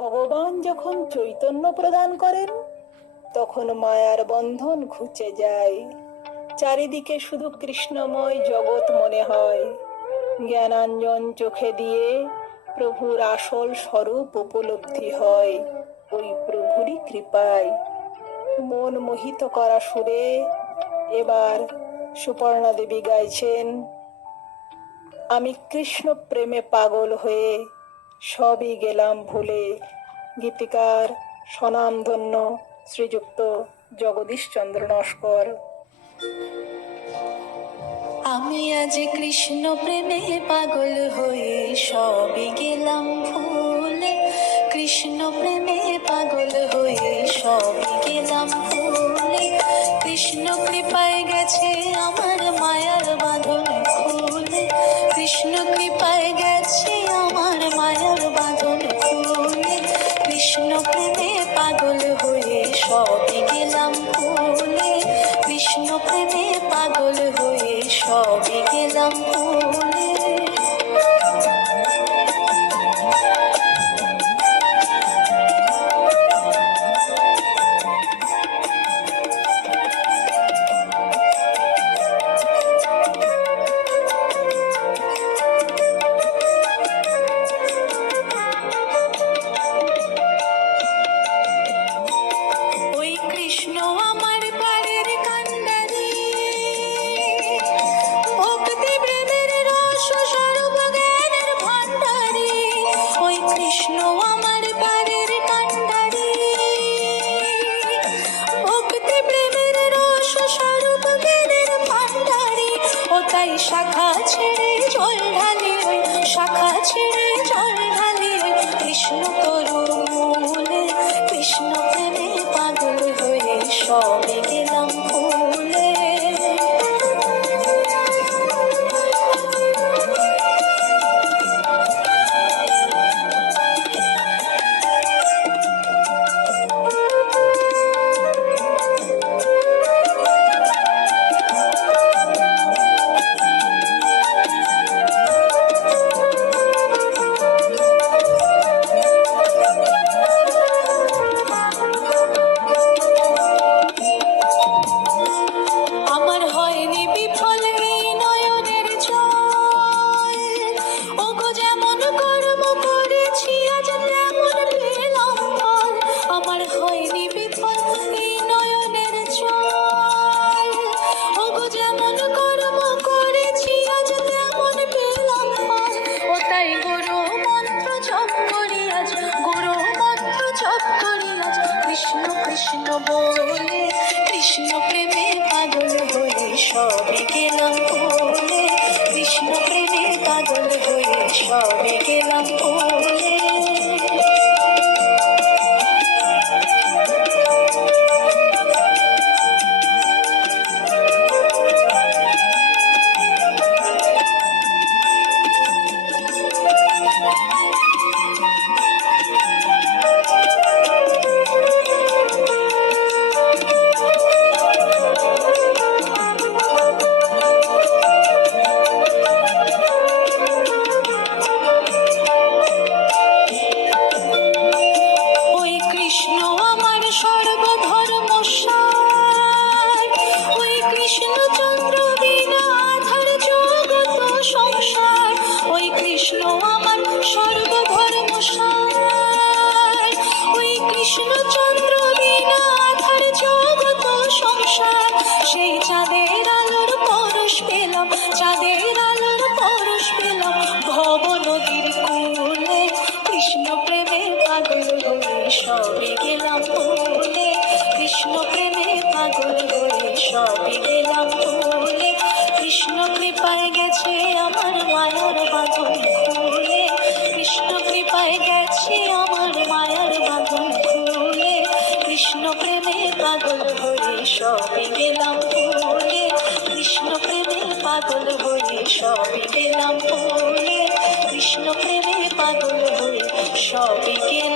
ভগবান যখন চৈতন্য প্রদান করেন তখন মায়ার বন্ধন ঘুচে যায়, চারিদিকে শুধু কৃষ্ণময় জগৎ মনে হয়। জ্ঞানাঞ্জন চোখে দিয়ে প্রভুর আসল স্বরূপ উপলব্ধি হয় ওই প্রভুরই কৃপায়। মন মোহিত করা সুরে এবার সুপর্ণা দেবী গাইছেন, আমি কৃষ্ণ প্রেমে পাগল হয়ে সবই গেলাম ভুলে। গীতিকার স্বনামধন্য শ্রীযুক্ত জগদীশ চন্দ্র নস্কর। আমি আজ কৃষ্ণ প্রেমে পাগল হয়ে সবই গেলাম ভুলে, কৃষ্ণ প্রেমে পাগল হয়ে সবই গেলাম ভুলে। কৃষ্ণ কৃপায় গেছে আমার মায়ার বাঁধন খুলে, কৃষ্ণ কৃপায় গেছে আমার মায়ার বাঁধন খুলে। কৃষ্ণ প্রেমে পাগল হয়ে সবই গেলাম ভুলে, কৃষ্ণ প্রেমে পাগল হয়ে সবই গেলাম ভুলে। ওই কৃষ্ণ আমার পারের কান্ডারি, ভক্তি প্রেমের রস স্বরূপ জ্ঞানের ভান্ডারি। ওই কৃষ্ণ আমার পারের কান্ডারি, ভক্তি প্রেমের রস স্বরূপ জ্ঞানের ভান্ডারি। ও তাই শাখা ছেড়ে জল ঢালি, ওই শাখা ছেড়ে জল ঢালি ওই কৃষ্ণ তরুর মূলে। কৃষ্ণ প্রেমে পাগল হয়ে সবে গেলাম ভুলে। আমার হয়নি বিফল এই নয়নের জল, ওগো যেমন কর্ম করেছি আজ তেমন পেলাম ফল। আমার হয়নি বিফল এই নয়নের জল, ওগো যেমন কর্ম করেছি আজ তেমন পেলাম ফল। ও তাই গুরু মন্ত্র জপ করি আজ, গুরু মন্ত্র জপ করি আজ কৃষ্ণ কৃষ্ণ বলে। কৃষ্ণ প্রেমে পাগল হয়ে সবে গেলাম ভুলে, কৃষ্ণ প্রেমে পাগল হয়ে সবে গেলাম ভুলে। ওই কৃষ্ণ আমার সর্বধর্ম সার, ওই কৃষ্ণ চন্দ্র বিনা আধার জগৎ সংসার। ওই কৃষ্ণ আমার সর্বধর্ম সার, ওই কৃষ্ণ চন্দ্র বিনা আধার জগৎ সংসার। সেই চাঁদের আলোর পরশ পেলাম, চাঁদের আলোর পরশ পেলাম ভব নদীর কূলে। কৃষ্ণ প্রেমে পাগল হয়ে সবে গেলাম ভুলে, কৃষ্ণ প্রেমে পাগল হয়ে সবে গেলাম ভুলে। কৃষ্ণ কৃপায় গেছে আমার মায়ার বাঁধন খুলে, কৃষ্ণ কৃপায় গেছে আমার মায়ার বাঁধন খুলে। কৃষ্ণ প্রেমে পাগল হয়ে সবে গেলাম ভুলে, কৃষ্ণ প্রেমে পাগল হয়ে সবে গেলাম ভুলে। কৃষ্ণ প্রেমে পাগল হয়ে সবে গেলাম